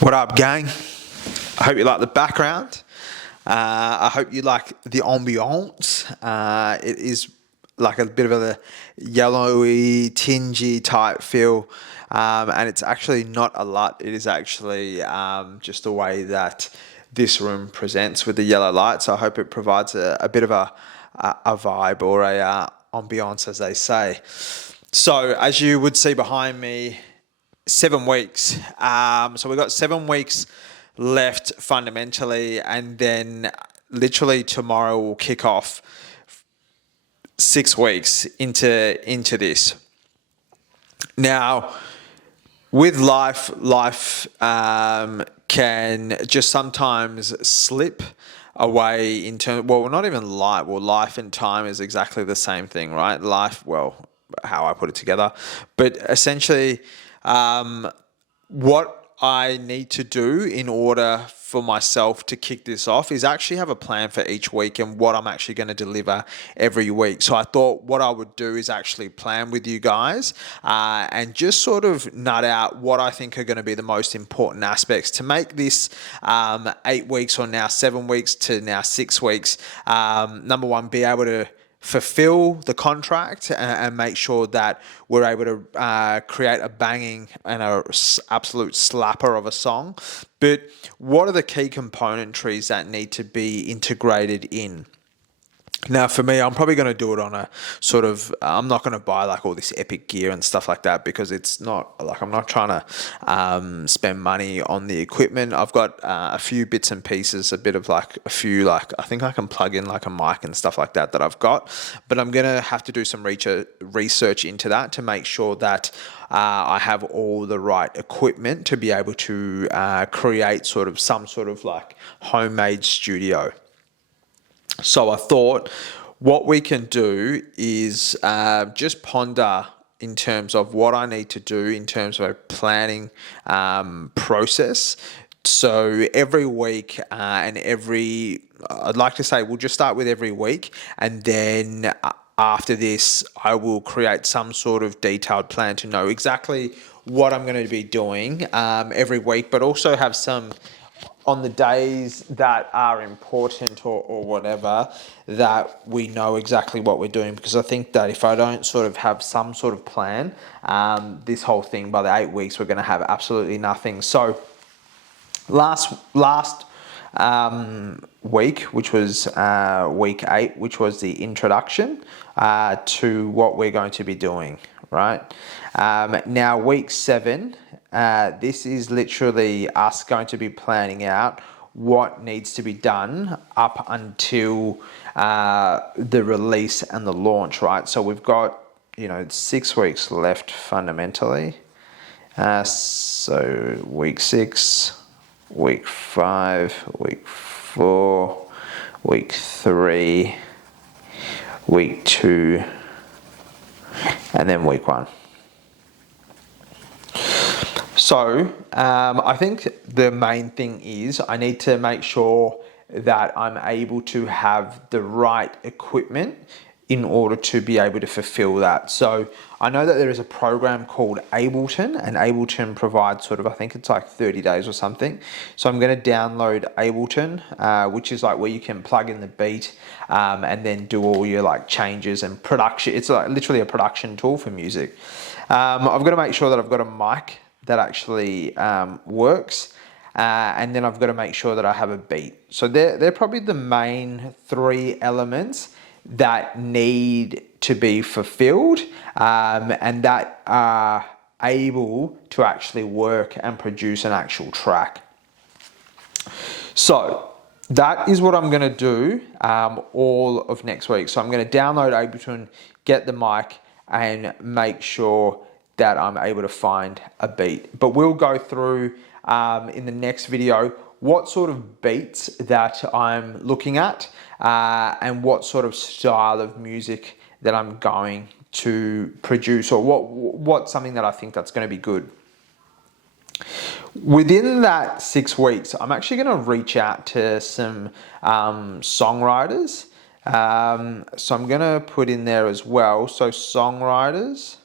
What up, gang? I hope you like the background. I hope you like the ambiance. It is like a bit of a yellowy, tingy type feel. And it's actually not a lot. It is actually just the way that this room presents with the yellow light. So I hope it provides a bit of a vibe or a ambiance, as they say. So as you would see behind me, 7 weeks. So we've got 7 weeks left fundamentally, and then literally tomorrow we'll kick off 6 weeks into this. Now, with life can just sometimes slip away in terms. Well, not even life. Well, life and time is exactly the same thing, right? Life. Well, how I put it together, but essentially. What I need to do in order for myself to kick this off is actually have a plan for each week and what I'm actually going to deliver every week. So I thought what I would do is actually plan with you guys and just sort of nut out what I think are going to be the most important aspects to make this 8 weeks or now 7 weeks to now 6 weeks. Number one, be able to fulfill the contract and make sure that we're able to create a banging and a absolute slapper of a song. But what are the key componentries that need to be integrated in? Now, for me, I'm probably going to do it on a sort of, I'm not going to buy like all this epic gear and stuff like that because it's not like I'm not trying to spend money on the equipment. I've got a few bits and pieces, a bit of like a few, like I think I can plug in like a mic and stuff like that I've got, but I'm going to have to do some research into that to make sure that I have all the right equipment to be able to create sort of some sort of like homemade studio. So I thought what we can do is just ponder in terms of what I need to do in terms of a planning process. So every week I'd like to say we'll just start with every week, and then after this, I will create some sort of detailed plan to know exactly what I'm going to be doing every week, but also have some on the days that are important or whatever, that we know exactly what we're doing. Because I think that if I don't sort of have some sort of plan, this whole thing by the 8 weeks, we're going to have absolutely nothing. So last week, which was week 8, which was the introduction to what we're going to be doing, right? Now, week 7, this is literally us going to be planning out what needs to be done up until the release and the launch, right? So we've got, 6 weeks left fundamentally. So week 6, week 5, week 4, week 3, week 2, and then week 1. So I think the main thing is I need to make sure that I'm able to have the right equipment in order to be able to fulfill that. So I know that there is a program called Ableton, and Ableton provides sort of, I think it's like 30 days or something. So I'm going to download Ableton, which is like where you can plug in the beat and then do all your like changes and production. It's like literally a production tool for music. I've got to make sure that I've got a mic that actually works. And then I've got to make sure that I have a beat. So they're probably the main 3 elements that need to be fulfilled and that are able to actually work and produce an actual track. So that is what I'm going to do all of next week. So I'm going to download Ableton, get the mic, and make sure that I'm able to find a beat. But we'll go through in the next video what sort of beats that I'm looking at and what sort of style of music that I'm going to produce, or what's something that I think that's going to be good. Within that 6 weeks, I'm actually going to reach out to some songwriters. So I'm going to put in there as well. So songwriters.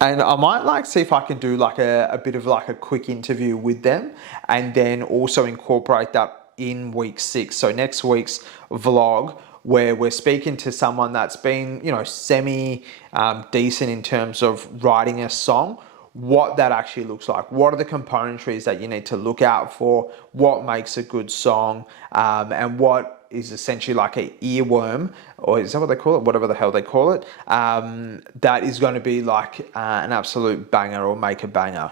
And I might like see if I can do like a bit of like a quick interview with them, and then also incorporate that in week 6. So next week's vlog, where we're speaking to someone that's been, you know, semi decent in terms of writing a song, what that actually looks like. What are the componentries that you need to look out for? What makes a good song? And what is essentially like an earworm, or is that what they call it? Whatever the hell they call it. That is going to be like an absolute banger or make a banger.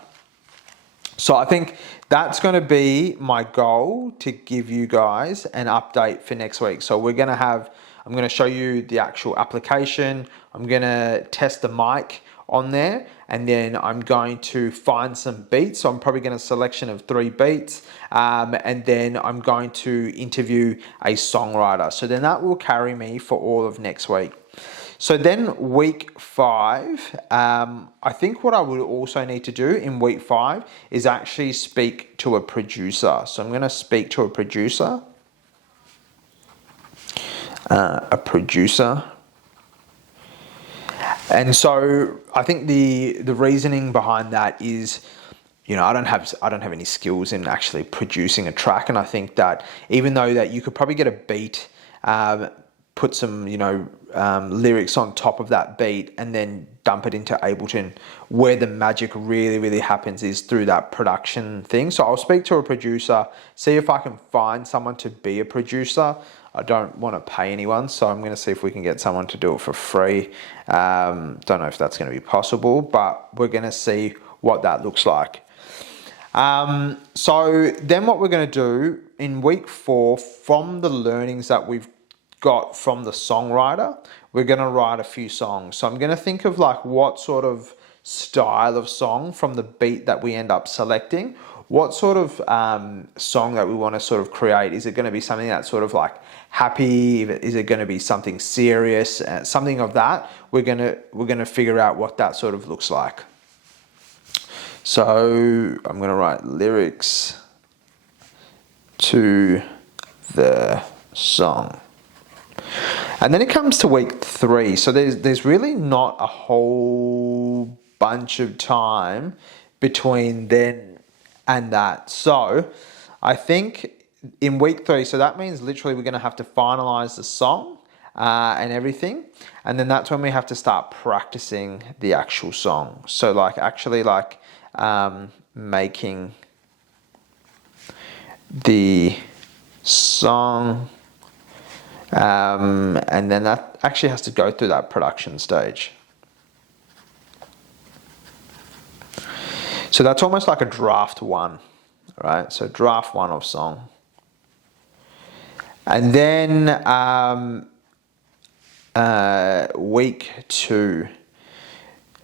So I think that's going to be my goal, to give you guys an update for next week. So I'm going to show you the actual application. I'm going to test the mic on there, and then I'm going to find some beats. So I'm probably going to selection of 3 beats, and then I'm going to interview a songwriter. So then that will carry me for all of next week. So then week 5, I think what I would also need to do in week 5 is actually speak to a producer. So I'm going to speak to a producer. And so I think the reasoning behind that is, you know, I don't have any skills in actually producing a track, and I think that even though that you could probably get a beat, put some, you know, lyrics on top of that beat, and then dump it into Ableton, where the magic really happens is through that production thing. So I'll speak to a producer, see if I can find someone to be a producer. I don't want to pay anyone, so I'm going to see if we can get someone to do it for free. Don't know if that's going to be possible, but we're going to see what that looks like. So then what we're going to do in week 4, from the learnings that we've got from the songwriter, we're going to write a few songs. So I'm going to think of like what sort of style of song from the beat that we end up selecting, what sort of song that we want to sort of create. Is it going to be something that's sort of like happy? Is it going to be something serious? Something of that. We're going to figure out what that sort of looks like. So I'm going to write lyrics to the song. And then it comes to week 3. So there's really not a whole bunch of time between then and that. So I think in week 3, so that means literally we're going to have to finalize the song and everything. And then that's when we have to start practicing the actual song. So like actually like making the song. And then that actually has to go through that production stage. So that's almost like a draft 1, right? So draft 1 of song. And then week 2.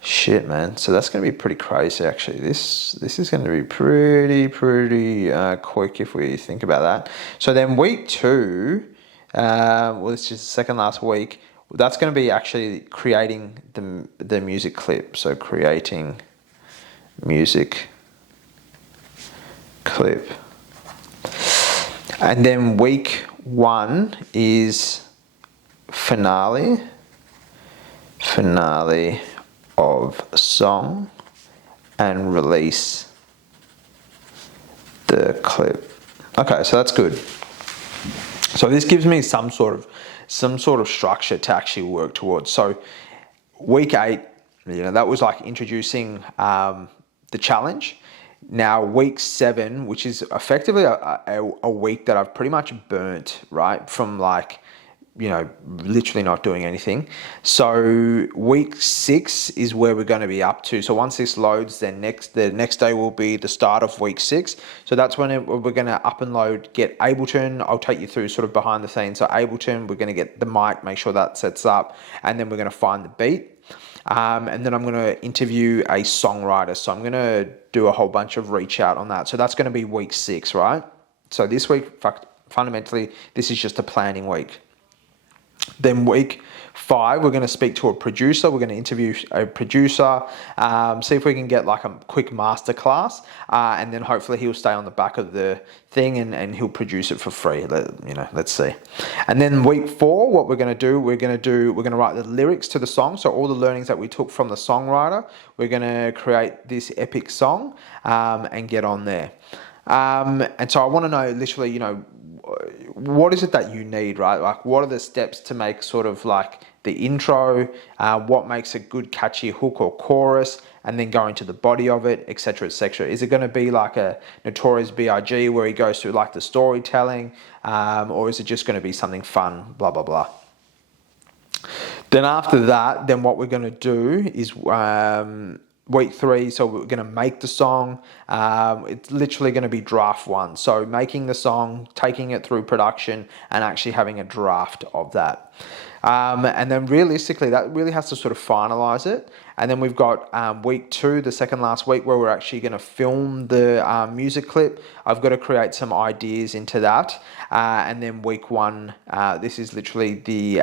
Shit, man. So that's going to be pretty crazy, actually. This is going to be pretty quick if we think about that. So then week 2... well, it's just the second last week. That's going to be actually creating the music clip. So creating music clip. And then week 1 is finale of song, and release the clip. Okay, so that's good. So this gives me some sort of structure to actually work towards. So week 8, you know, that was like introducing the challenge. Now week 7, which is effectively a week that I've pretty much burnt, right, from like, you know, literally not doing anything. So week 6 is where we're going to be up to. So once this loads, then the next day will be the start of week 6. So that's when we're going to up and load, get Ableton. I'll take you through sort of behind the scenes. So Ableton, we're going to get the mic, make sure that sets up, and then we're going to find the beat. And then I'm going to interview a songwriter. So I'm going to do a whole bunch of reach out on that. So that's going to be week 6, right? So this week, fundamentally, this is just a planning week. Then week 5, we're going to speak to a producer. We're going to interview a producer, see if we can get like a quick masterclass, and then hopefully he'll stay on the back of the thing and he'll produce it for free. Let's see. And then week 4, what we're going to do, we're going to write the lyrics to the song. So all the learnings that we took from the songwriter, we're going to create this epic song and get on there. And so I want to know literally, what is it that you need, right? Like, what are the steps to make sort of like the intro, what makes a good catchy hook or chorus, and then go into the body of it, etc., etc. Is it going to be like a Notorious B.I.G. where he goes through like the storytelling, or is it just going to be something fun, blah, blah, blah? Then after that, then what we're going to do is week 3, so we're going to make the song. It's literally going to be draft 1. So making the song, taking it through production, and actually having a draft of that. And then realistically, that really has to sort of finalize it. And then we've got week 2, the second last week, where we're actually going to film the music clip. I've got to create some ideas into that. And then week 1, this is literally the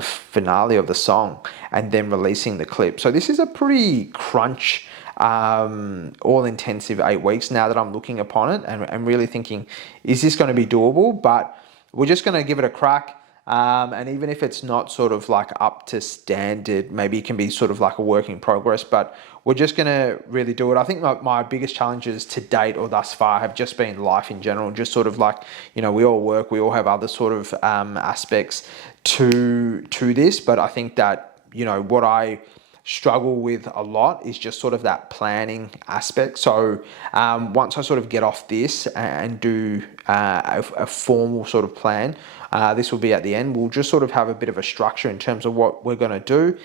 finale of the song, and then releasing the clip. So this is a pretty crunch, all intensive 8 weeks now that I'm looking upon it and really thinking, is this going to be doable? But we're just going to give it a crack. And even if it's not sort of like up to standard, maybe it can be sort of like a work in progress, but we're just going to really do it. I think my biggest challenges to date or thus far have just been life in general, just sort of like, we all work, we all have other sort of aspects to this, but I think that, what I struggle with a lot is just sort of that planning aspect. So once I sort of get off this and do a formal sort of plan, this will be at the end. We'll just sort of have a bit of a structure in terms of what we're going to do.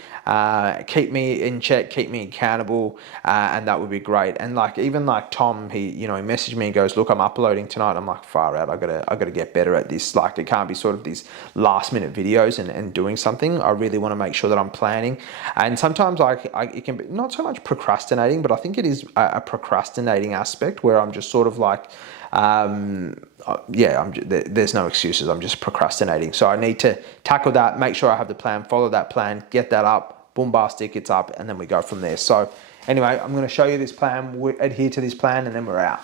Keep me in check, keep me accountable, and that would be great. And even Tom, he messaged me and goes, "Look, I'm uploading tonight." I'm like, far out. I gotta get better at this. Like, it can't be sort of these last minute videos and doing something. I really want to make sure that I'm planning. And sometimes it can be not so much procrastinating, but I think it is a procrastinating aspect where I'm just sort of like, there's no excuses. I'm just procrastinating. So I need to tackle that, make sure I have the plan, follow that plan, get that up, bombastic, it's up, and then we go from there. So anyway, I'm going to show you this plan, we adhere to this plan, and then we're out.